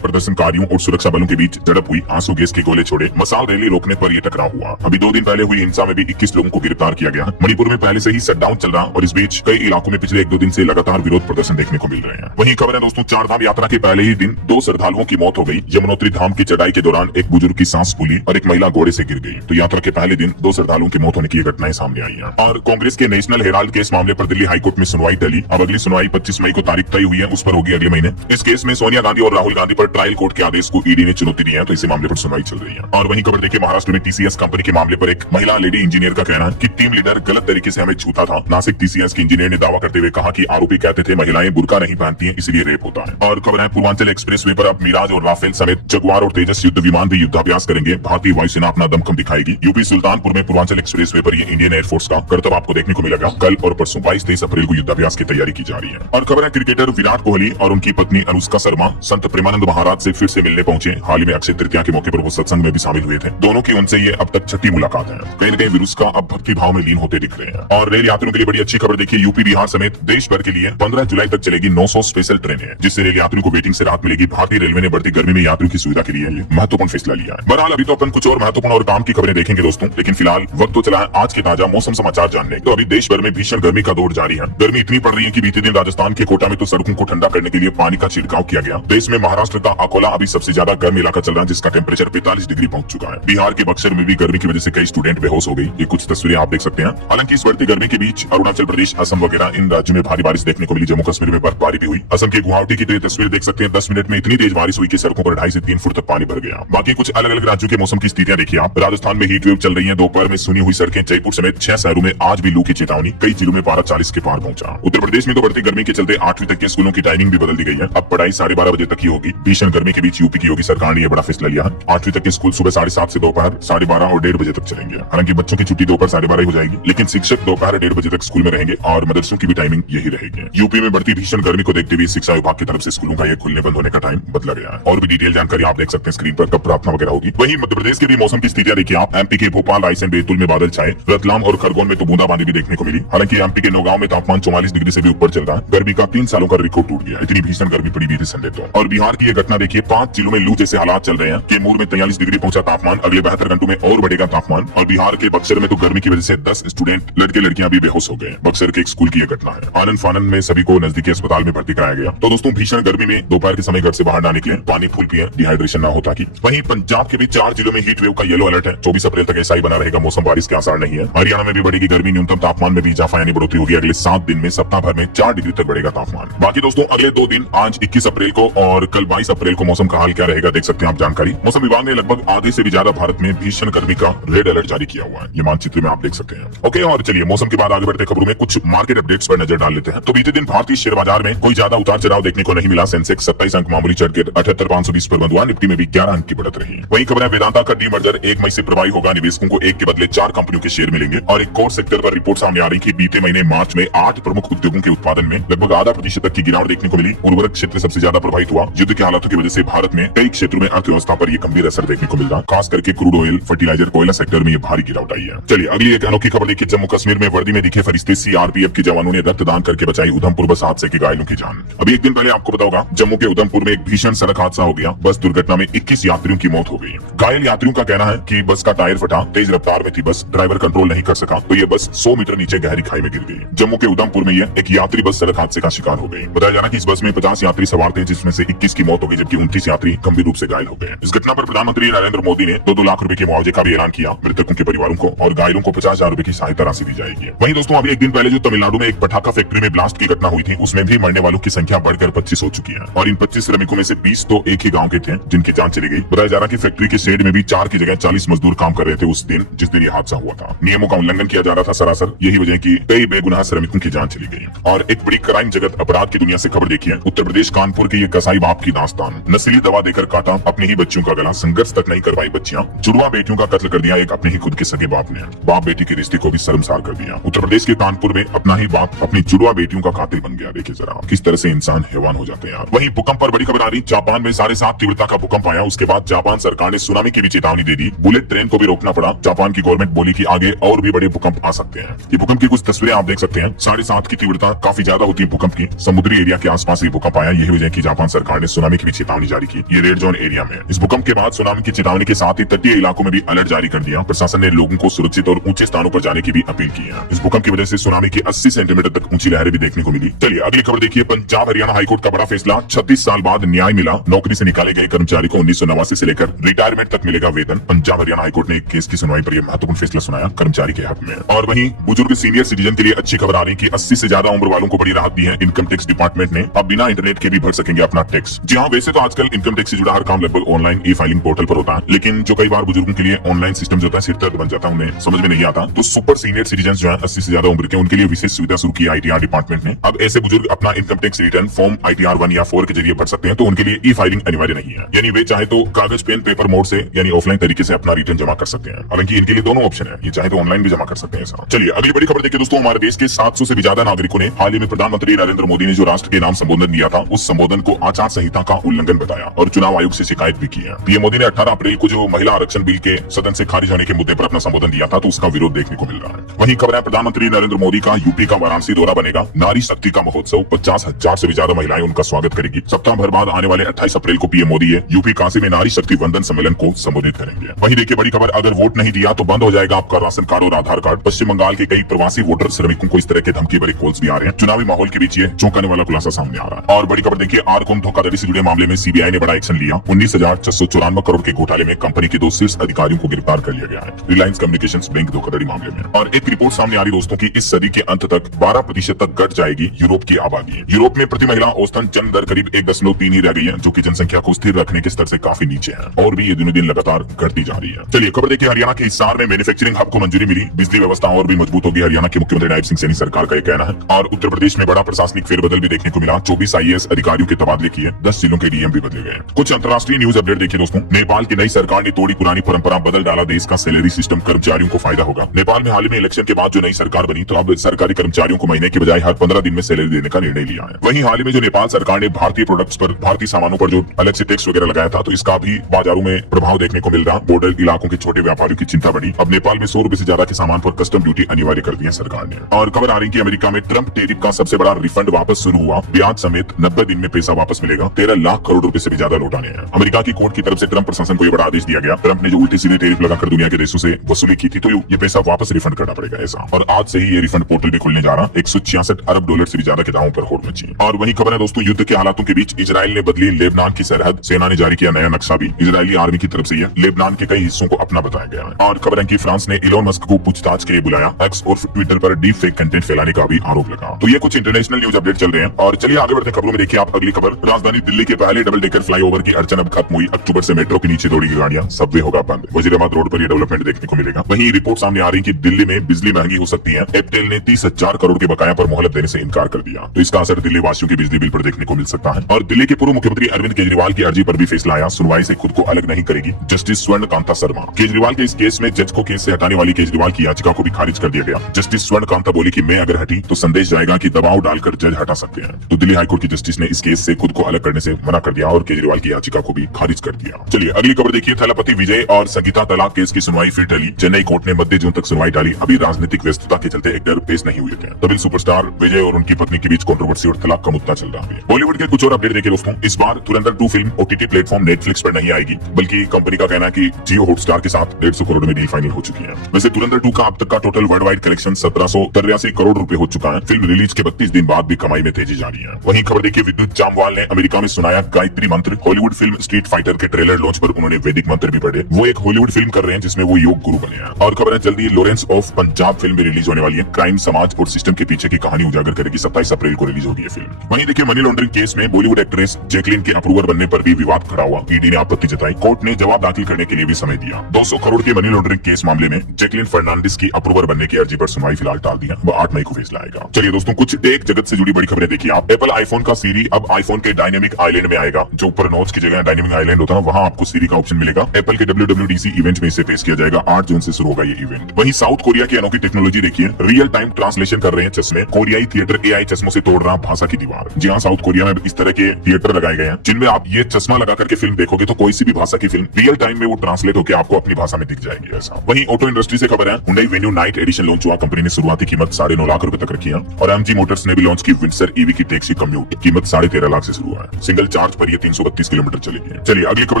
प्रदर्शनकारियों और सुरक्षा बलों के बीच झड़प हुई, आंसू गैस के गोले छोड़े, मसाल रैली रोकने पर यह टकराव हुआ। अभी 2 दिन पहले हुई हिंसा में भी 21 लोगों को गिरफ्तार किया गया। मणिपुर में पहले से ही शटडाउन चल रहा और इस बीच कई इलाकों में पिछले 1-2 दिन से लगातार विरोध प्रदर्शन देखने को मिल रहे हैं। वहीं खबर है दोस्तों, 4 धाम यात्रा के पहले ही दिन 2 श्रद्धालुओं की मौत हो गई। यमुनोत्री धाम की चढ़ाई के दौरान एक बुजुर्ग की सांस फूली और एक महिला घोड़े से गिर गई। तो यात्रा के पहले दिन 2 श्रद्धालुओं की मौत होने की घटनाएं सामने आई है। और कांग्रेस के नेशनल हेराल्ड केस मामले पर दिल्ली हाईकोर्ट में सुनवाई टली। अब अगली सुनवाई 25 मई को तारीख तय हुई है, उस पर होगी अगले महीने। इस केस में सोनिया गांधी और राहुल गांधी पर ट्रायल कोर्ट के आदेश को ईडी ने चुनौती दी है, तो इसी मामले पर सुनवाई चल रही है। और वहीं खबर देखिए, महाराष्ट्र में टीसीएस कंपनी के मामले पर एक महिला लेडी इंजीनियर का कहना है कि टीम लीडर गलत तरीके से हमें छूता था। नासिक टीसीएस के इंजीनियर ने दावा करते हुए कहा कि आरोपी कहते थे महिलाएं बुर्का नहीं पहनती हैं, इसलिए रेप होता है। और खबर है, पूर्वांचल एक्सप्रेसवे पर अब मिराज और राफेल समेत जगुआर और तेजस युद्ध विमान भी युद्धाभ्यास करेंगे। भारतीय वायुसेना अपना दमखम दिखाएगी। यूपी सुल्तानपुर में पूर्वांचल एक्सप्रेसवे पर ये इंडियन एयरफोर्स का करतब आपको देखने को मिलेगा। कल और परसों 22-23 अप्रैल को युद्धाभ्यास की तैयारी की जा रही है। और खबर है, क्रिकेटर विराट कोहली और उनकी पत्नी अनुष्का शर्मा संत प्रेमानंद महाराज से फिर से मिलने पहुंचे। हाल ही में अक्षय तृतीया के मौके पर वो सत्संग में भी शामिल हुए थे। दोनों की उनसे ये अब तक 6ठी मुलाकात है। कहीं न कहीं विरुष्का अब भक्ति भाव में लीन होते दिख रहे हैं। और रेल यात्रियों के लिए बड़ी अच्छी खबर देखिए, यूपी बिहार समेत देश भर के लिए 15 जुलाई तक चलेगी 900 स्पेशल ट्रेनें, जिससे रेल यात्रियों को वेटिंग से राहत मिलेगी। भारतीय रेलवे ने बढ़ती गर्मी में यात्रियों की सुविधा के लिए ये महत्वपूर्ण फैसला लिया है। बहरहाल अभी तो अपन कुछ और महत्वपूर्ण और काम की खबरें देखेंगे दोस्तों, लेकिन फिलहाल वक्त तो चला है आज के ताजा मौसम समाचार जानने। तो अभी देश भर में भीषण गर्मी का दौर जारी है। गर्मी इतनी पड़ रही है कि बीते दिन राजस्थान के कोटा में तो सड़कों को ठंडा करने के लिए पानी का छिड़काव किया गया। देश में महाराष्ट्र का अकोला अभी सबसे ज्यादा गर्म इलाका चल रहा है, जिसका टेम्परेचर 45 डिग्री पहुंच चुका है। बिहार के बक्सर में भी गर्मी की वजह से कई स्टूडेंट बेहोश हो गई। ये कुछ तस्वीरें आप देख सकते हैं। हालांकि इस बढ़ती गर्मी के बीच अरुणाचल प्रदेश, असम वगैरह इन राज्यों में भारी बारिश देखने को मिली। जम्मू कश्मीर में बर्फबारी भी हुई। असम के गुवाहाटी की तो ये तस्वीर देख सकते हैं, 10 मिनट में इतनी तेज बारिश हुई कि सड़कों पर 2.5 से 3 फुट तक पानी भर गया। बाकी कुछ अलग अलग राज्यों के मौसम की स्थितियां देखिए आप। राजस्थान में हीट वेव चल रही है। दोपहर में सुनी हुई सड़कें, जयपुर समेत 6 शहरों में आज भी लू की चेतावनी। कई जिलों में पारा 40 के पार पहुंचा। उत्तर प्रदेश में तो बढ़ती गर्मी के चलते 8वीं तक के स्कूलों की टाइमिंग भी बदल दी गई है। अब पढ़ाई 12:30 बजे तक ही होगी। भीषण गर्मी के बीच यूपी की योगी सरकार ने यह बड़ा फैसला लिया है। 8वीं तक के स्कूल सुबह 7:30 से दोपहर 12:30 और 1:30 बजे तक चलेंगे। हालांकि बच्चों की छुट्टी दोपहर 12:30 हो जाएगी, लेकिन शिक्षक दोपहर 1:30 बजे तक स्कूल में रहेंगे और मदरसों की भी टाइमिंग यही रहेगी। यूपी में बढ़ती भीषण गर्मी को देखते हुए शिक्षा विभाग की तरफ से स्कूलों का यह खुलने बंद होने का टाइम बदला गया है। और भी डिटेल जानकारी आप देख सकते हैं स्क्रीन पर, कब प्रार्थना वगैरह होगी। वहीं मध्य प्रदेश के भी मौसम की स्थितियां देखिए आप। एमपी के भोपाल, रायसेन, बैतूल में बादल छाए। रतलाम और खरगोन में तो बूंदाबांदी भी देखने को मिली। हालांकि एमपी के नौगांव में तापमान 44 डिग्री से भी ऊपर चल रहा है। गर्मी का 3 सालों का रिकॉर्ड टूट गया। इतनी भीषण गर्मी पड़ी बीते संडे तो। और बिहार की यह घटना देखिए, 5 जिलों में लू जैसे हालात चल रहे हैं। कैमूर में 43 डिग्री पहुंचा तापमान। अगले 72 घंटों में और बढ़ेगा तापमान। और बिहार के बक्सर में तो गर्मी की वजह से 10 स्टूडेंट लड़के लड़कियां भी बेहोश हो गए। बक्सर के एक स्कूल की यह घटना है। आनंद फानन में सभी को नजदीकी अस्पताल में भर्ती कराया गया। तो दोस्तों, भीषण गर्मी में दोपहर के समय घर से बाहर ना निकले, पानी फूल पिए, डिहाइड्रेशन ना हो ताकि। वहीं पंजाब के भी 4 जिलों में हीट वेव का येलो अलर्ट है। 24 अप्रैल तक ऐसा ही बना रहेगा मौसम, बारिश के आसार नहीं है। हरियाणा में भी बढ़ेगी गर्मी, न्यूनतम तापमान में भी इजाफा यानी बढ़ोतरी होगी। अगले 7 दिन में सप्ताह भर में 4 डिग्री तक बढ़ेगा तापमान। बाकी दोस्तों, अगले 2 दिन आज 21 अप्रैल को और कल 22 अप्रैल को मौसम का हाल क्या रहेगा देख सकते हैं आप जानकारी। मौसम विभाग ने लगभग आधे से भी ज्यादा भारत में भीषण गर्मी का रेड अलर्ट जारी किया हुआ है। ये मानचित्र में आप देख सकते हैं। ओके, और चलिए मौसम के बाद आगे बढ़ते खबरों में कुछ मार्केट अपडेट्स पर नजर डाल लेते हैं। तो बीते दिन भारतीय शेयर बाजार में कोई ज्यादा उतार चढ़ाव देखने को नहीं मिला। सेंसेक्स 27 अंक मामूली चढ़कर 78,520 पर बंद हुआ। निफ्टी में भी 11 अंक की बढ़त रही। वहीं खबर है, वेदांता का डीमर्जर 1 मई से प्रभावी होगा। निवेशकों को 1 के बदले 4 कंपनियों के शेयर मिलेंगे। और एक कोर सेक्टर पर रिपोर्ट सामने आ रही कि बीते महीने मार्च में 8 प्रमुख उद्योगों के उत्पादन में लगभग आधा प्रतिशत तक की गिरावट देखने को मिली। उर्वरक क्षेत्र सबसे ज्यादा प्रभावित हुआ। युद्ध के हालातों की वजह से भारत में कई क्षेत्रों में अर्थव्यवस्था पर यह गंभीर असर देखने को मिल रहा। खास करके क्रूड ऑयल, फर्टिलाइजर, कोयला सेक्टर में यह भारी गिरावट आई है। चलिए अगली एक अनोखी खबर देखिए। जम्मू कश्मीर में वर्दी में दिखे फरिश्ते, सीआरपीएफ के जवानों ने रक्तदान करके बचाई उधमपुर बस हादसे के घायलों की जान। अभी एक दिन पहले आपको पता होगा, जम्मू के उधमपुर में एक भीषण सड़क हादसा हो गया। बस दुर्घटना में 21 यात्रियों की मौत हो गई। घायल यात्रियों का कहना है कि बस का टायर फटा, तेज रफ्तार में थी बस, ड्राइवर कंट्रोल नहीं कर सका तो ये बस 100 मीटर नीचे गहरी खाई में गिर गई। जम्मू के उधमपुर में यह एक यात्री बस सड़क हादसे का शिकार हो गई। बताया जा रहा है कि इस बस में 50 यात्री सवार थे, जिसमें से 21 की मौत हो गई, जबकि 29 यात्री गंभीर रूप से घायल हो गए। इस घटना पर प्रधानमंत्री नरेंद्र मोदी ने 2-2 लाख रुपए के मुआवजे का भी ऐलान किया। मृतकों के परिवारों को और घायलों को 50,000 रुपए की सहायता राशि दी जाएगी। वहीं दोस्तों, अभी एक दिन पहले जो तमिलनाडु में एक पटाखा फैक्ट्री में ब्लास्ट की घटना हुई थी, उसमें भी मरने वालों की संख्या बढ़कर 25 हो चुकी है। और इन 25 श्रमिकों में से 20 तो एक ही गांव के थे, जिनकी जान चली गई। बताया जा रहा है कि फैक्ट्री के शेड में भी 4 की जगह 40 मजदूर काम कर रहे थे उस दिन जिस दिन ये हादसा हुआ था। नियमों का उल्लंघन किया जा रहा था सरासर। यही वजह की कई बेगुनाह श्रमिकों की जान चली गई। और एक बड़ी क्राइम जगत अपराध की दुनिया से खबर देखिए। उत्तर प्रदेश कानपुर के ये कसाई बाप की दास्तान। नस्ली दवा देकर काटा अपने ही बच्चों का गला, संघर्ष तक नहीं करवाई बच्चियां। जुड़वा बेटियों का कत्ल कर दिया एक अपने ही खुद के सगे बाप ने। बाप बेटी के रिश्ते को भी शर्मसार कर दिया। उत्तर प्रदेश के कानपुर में अपना ही बाप अपनी जुड़वा बेटियों का कातिल बन गया। देखिए जरा किस तरह से इंसान हैवान हो जाते हैं यार। वहीं भूकंप पर बड़ी खबर आ रही। जापान में 7.5 तीव्रता का भूकंप आया। उसके बाद जापान सरकार ने सुनामी की भी चेतावनी दे दी। बुलेट ट्रेन को भी रोकना पड़ा। जापान की गवर्नमेंट बोली कि आगे और भी बड़े भूकंप आ सकते हैं। ये भूकंप की कुछ तस्वीरें आप देख सकते हैं। 7.5 की तीव्रता काफी ज्यादा होती है भूकंप की। समुद्री एरिया के आसपास ये भूकंप आया। यही वजह की जापान सरकार ने सुनामी की भी चेतावनी जारी की। ये रेड जोन एरिया में। इस भूकंप के बाद सुनामी की चेतावनी के साथ ही तटीय इलाकों में भी अलर्ट जारी कर दिया। प्रशासन ने लोगों को सुरक्षित और ऊंचे स्थानों पर जाने की भी अपील की है। इस भूकंप की वजह से सुनामी की 80 सेंटीमीटर तक ऊंची लहरें भी देखने को मिली। चलिए अगली खबर देखिए। पंजाब हरियाणा हाईकोर्ट का बड़ा फैसला, 36 साल बाद न्याय मिला। नौकरी से निकाले गए कर्मचारी को 1989 से लेकर रिटायरमेंट तक मिलेगा वेतन। पंजाब हरियाणा हाईकोर्ट ने एक केस की सुनवाई पर यह महत्वपूर्ण फैसला सुनाया कर्मचारी के हक में। और वहीं बुजुर्ग सीनियर सिटीजन के लिए अच्छी खबर आ रही कि 80 से ज्यादा उम्र वालों को बड़ी राहत दी है इनकम टैक्स डिपार्टमेंट ने। अब बिना इंटरनेट के भी भर सकेंगे अपना टैक्स। जी हाँ, वैसे तो आजकल इनकम टैक्स से जुड़ा हर काम लगभग ऑनलाइन ई फाइलिंग पोर्टल पर होता है, लेकिन जो कई बार बुजुर्गों के लिए ऑनलाइन सिस्टम जो होता है सिर दर्द बन जाता है, उन्हें समझ में नहीं आता, तो सुपर सीनियर सिटीजन जो है 80 से ज्यादा उम्र के, उनके लिए विशेष सुविधा शुरू की ITR डिपार्टमेंट ने। अब ऐसे बुजुर्ग अपना income tax return form ITR 1 या 4 के जरिए भर सकते हैं, तो उनके लिए ई फाइलिंग अनिवार्य नहीं है। यानी वे चाहे तो कागज पेन पेपर मोड से यानी ऑफलाइन तरीके से अपना रिटर्न जमा कर सकते हैं। हालांकि इनके लिए दोनों ऑप्शन है, ये चाहे तो ऑनलाइन भी जमा कर सकते हैं। चलिए अगली बड़ी खबर देखिए दोस्तों। हमारे देश के 700 से भी ज्यादा नागरिकों ने हाल ही में प्रधानमंत्री नरेंद्र मोदी ने जो राष्ट्र के नाम संबोधन दिया था, उस संबोधन को आचार संहिता का उल्लंघन बताया और चुनाव आयोग से शिकायत भी की है। पीएम मोदी ने 18 अप्रैल को जो महिला आरक्षण बिल के सदन से खारिज होने के मुद्दे पर अपना संबोधन दिया था, तो उसका विरोध देखने को मिल रहा है। वहीं खबर है प्रधानमंत्री नरेंद्र मोदी का यूपी का वाराणसी दौरा बनेगा। नारी शक्ति का महोत्सव, 50,000 से भी ज्यादा महिलाएं उनका स्वागत करेगी। सप्ताह भर बाद आने वाले 28 अप्रैल को पीएम मोदी यूपी काशी में नारी शक्ति वंदन सम्मेलन को संबोधित करेंगे। वहीं देखिए बड़ी खबर, अगर वोट नहीं दिया तो बंद हो जाएगा आपका राशन कार्ड और आधार कार्ड। पश्चिम बंगाल के कई प्रवासी वोटर श्रमिकों को इस तरह के धमकी भरे कॉल्स भी आ रहे हैं। चुनावी माहौल के बीच ये चौंकाने वाला खुलासा सामने आ रहा है। और बड़ी खबर देखिए, आरकोम धोखाधड़ी से जुड़े मामले में सीबीआई ने बड़ा एक्शन लिया। 19,694 करोड़ के घोटाले में कंपनी के 2 शीर्ष अधिकारियों को गिरफ्तार कर लिया गया है, रिलायंस कम्युनिकेशंस बैंक धोखाधड़ी मामले में। और एक रिपोर्ट सामने आ रही दोस्तों की इस सदी के अंत तक 12% तक घट जाएगी यूरोप की आबादी। यूरोप में प्रति महिला औसतन जन्म दर करीब 1.3 ही रह गई है, जो कि जनसंख्या को स्थिर रखने के स्तर से काफी नीचे है, और भी ये दिनों दिन लगातार घटती जा रही है। चलिए खबर देखिए, हरियाणा के हिसार में मैन्युफैक्चरिंग हब को मंजूरी मिली। बिजली व्यवस्था और भी मजबूत होगी, हरियाणा के मुख्यमंत्री नायब सिंह सैनी सरकार का यह कहना है। और उत्तर प्रदेश में बड़ा प्रशासनिक फेरबदल भी देखने को मिला। 24 IAS अधिकारियों के तबादले किए, 10 जिलों के डीएम भी बदले गए। कुछ अंतर्राष्ट्रीय न्यूज अपडेट देखिए दोस्तों। नेपाल की नई सरकार ने तोड़ी पुरानी परंपरा, बदल डाला देश का सैलरी सिस्टम, कर्मचारियों को फायदा होगा। नेपाल में हाल ही में इलेक्शन के बाद जो नई सरकार बनी, तो अब सरकारी कर्मचारियों को महीने की बजाय हर 15 दिन में सैलरी देने का निर्णय लिया है। वहीं हाल ही में जो नेपाल सरकार ने भारतीय प्रोडक्ट्स पर, भारतीय सामानों पर जो अलग से टैक्स वगैरह लगाया था, तो इसका भी बाजारों में प्रभाव देखने को मिल रहा। बॉर्डर इलाकों के छोटे व्यापारियों की चिंता बढ़ी। अब नेपाल में 100 रुपए से ज्यादा के सामान पर कस्टम ड्यूटी अनिवार्य कर दी है सरकार ने। और खबर आ रही कि अमेरिका में ट्रंप टैरिफ का सबसे बड़ा रिफंड वापस शुरू हुआ। ब्याज समेत 90 दिन में पैसा वापस मिलेगा। 13 लाख करोड़ रुपए से भी ज्यादा लौटाने हैं। अमेरिका की कोर्ट की तरफ से ट्रंप प्रशासन को यह बड़ा आदेश दिया गया। ट्रंप ने जो उल्टी सीधे टैरिफ लगाकर दुनिया के देशों से वसूली की थी, तो ये पैसा वापस रिफंड करना पड़ेगा ऐसा। और आज से ही ये रिफंड पोर्टल भी खुलने जा रहा। 166 अरब डॉलर से भी ज्यादा के दावों पर होड़ मची। और वही खबर है दोस्तों, युद्ध के हालातों के बीच इजराइल ने बदली लेबनान की सरहद। सेना ने जारी किया नया नक्शा भी। इजरायली आर्मी की तरफ से यह लेबनान के कई हिस्सों को अपना बताया गया है। और खबर है कि फ्रांस ने इलोन मस्क को पूछताछ के लिए बुलाया। एक्स और ट्विटर पर डीप फेक कंटेंट फैलाने का भी आरोप लगा। तो ये कुछ इंटरनेशनल न्यूज अपडेट चल रहे हैं। और चलिए आगे बढ़ते खबरों में देखिए आप अगली खबर। राजधानी दिल्ली के पहले डबल डेकर फ्लाईओवर की अड़चन अब खत्म हुई। अक्टूबर से मेट्रो के नीचे दौड़ेगी गाड़ियां, सबवे होगा बंद। वजीराबाद रोड पर यह डेवलपमेंट देखने को मिलेगा। वहीं रिपोर्ट सामने आ रही कि दिल्ली में बिजली महंगी हो सकती है। एयरटेल ने 30,000 करोड़ के बकाया पर मोहलत देने से इनकार कर दिया, तो इसका असर दिल्ली वासियों के बिजली बिल पर देखने को मिल सकता है। और दिल्ली के पूर्व मुख्यमंत्री अरविंद केजरीवाल की अर्जी पर भी फैसला आया। सुनवाई से खुद को अलग नहीं करेगी जस्टिस स्वर्ण कांता शर्मा। केजरीवाल के इस केस में जज को केस से हटाने वाली केजरीवाल की याचिका को भी खारिज कर दिया गया। जस्टिस स्वर्ण कांता बोली कि मैं अगर हटी तो संदेश जाएगा कि दबाव डालकर जज हटा सकते हैं। तो दिल्ली हाईकोर्ट की जस्टिस ने इस केस से खुद को अलग करने से मना कर दिया और केजरीवाल की याचिका को भी खारिज कर दिया। चलिए अगली खबर देखिए। थलापति विजय और संगीता तलाक केस की सुनवाई फिर टली। चेन्नई कोर्ट ने मध्य जून तक सुनवाई टाली। अभी राजनीतिक व्यस्तता के चलते एक डर पेश नहीं हुए थे। तमिल सुपरस्टार विजय और उनकी पत्नी के बीच कंट्रोवर्सी और तलाक का मुद्दा चल रहा है। बॉलीवुड के कुछ और अपडेट देखिए दोस्तों। इस बार धुरंधर 2 फिल्म OTT प्लेटफॉर्म नेटफ्लिक्स पर नहीं आएगी, बल्कि कंपनी का कहना है कि जियो हॉटस्टार के साथ 150 करोड़ में डील फाइनल हो चुकी है। वैसे धुरंधर 2 का अब तक का total world wide collection 1783 crore रुपए हो चुका है। फिल्म रिलीज के 32 दिन बाद भी कमाई में तेजी जारी है। वहीं खबर देखिए, विद्युत जामवाल ने अमेरिका में सुनाया गायत्री मंत्र। हॉलीवुड फिल्म स्ट्रीट फाइटर के ट्रेलर लॉन्च पर उन्होंने वैदिक मंत्र भी पढ़े। वो एक हॉलीवुड फिल्म कर रहे हैं जिसमें वो योग गुरु बने हैं। और खबर है जल्दी लॉरेंस ऑफ पंजाब फिल्म भी रिलीज होने वाली है। क्राइम, समाज और सिस्टम के पीछे की कहानी उजागर करेगी। 27 अप्रैल को रिलीज होगी ये फिल्म। वहीं देखिए, मनी लॉन्ड्रिंग केस में बॉलीवुड एक्ट्रेस जैकलिन के अप्रूवर बनने पर भी विवाद खड़ा हुआ। ईडी ने आपत्ति जताई। कोर्ट ने जवाब दाखिल करने के लिए भी समय दिया। 200 करोड़ के मनी लॉन्ड्रिंग केस मामले में जैकलिन फर्नांडिस की अप्रूवर बनने की अर्जी पर सुनवाई फिलहाल टाल दिया। वो 8 मई को फैसला आएगा। चलिए दोस्तों, कुछ टेक जगत से जुड़ी बड़ी खबरें देखिए आप। एप्पल आईफोन का सीरी अब आईफोन के डायनेमिक आइलैंड में आएगा। जो ऊपर नोट्स की जगह डायनेमिक आइलैंड होता है, वहां आपको सीरी का ऑप्शन मिलेगा। एप्पल के WWDC इवेंट में इसे पेश किया जाएगा। 8 जून से शुरू होगा ये इवेंट। वहीं साउथ कोरिया की अनोखी टेक्नोलॉजी देखिए। रियल टाइम ट्रांसलेशन कर रहे हैं चश्मे। कोरियाई थिएटर AI चश्मों से तोड़ रहा भाषा की दीवार। जी हाँ, साउथ कोरिया में इस तरह के थिएटर लगाए गए हैं जिनमें आप ये चश्मा लगा करके फिल्म देखोगे तो कोई सी भी भाषा की फिल्म रियल टाइम में वो ट्रांसलेट होकर आपको अपनी भाषा में दिख जाएगी ऐसा। वहीं ऑटो इंडस्ट्री से खबर है, Hyundai Venue night edition launch हुआ। कंपनी ने शुरुआती कीमत 9.5 लाख रुपए तक रखी है। और MG मोटर्स ने भी लॉन्च की विंडसर EV की टैक्सी कम्यूट। कीमत 13.5 लाख से शुरू है। सिंगल चार्ज पर ये 332 किलोमीटर चलेगी। चलिए अगली खबर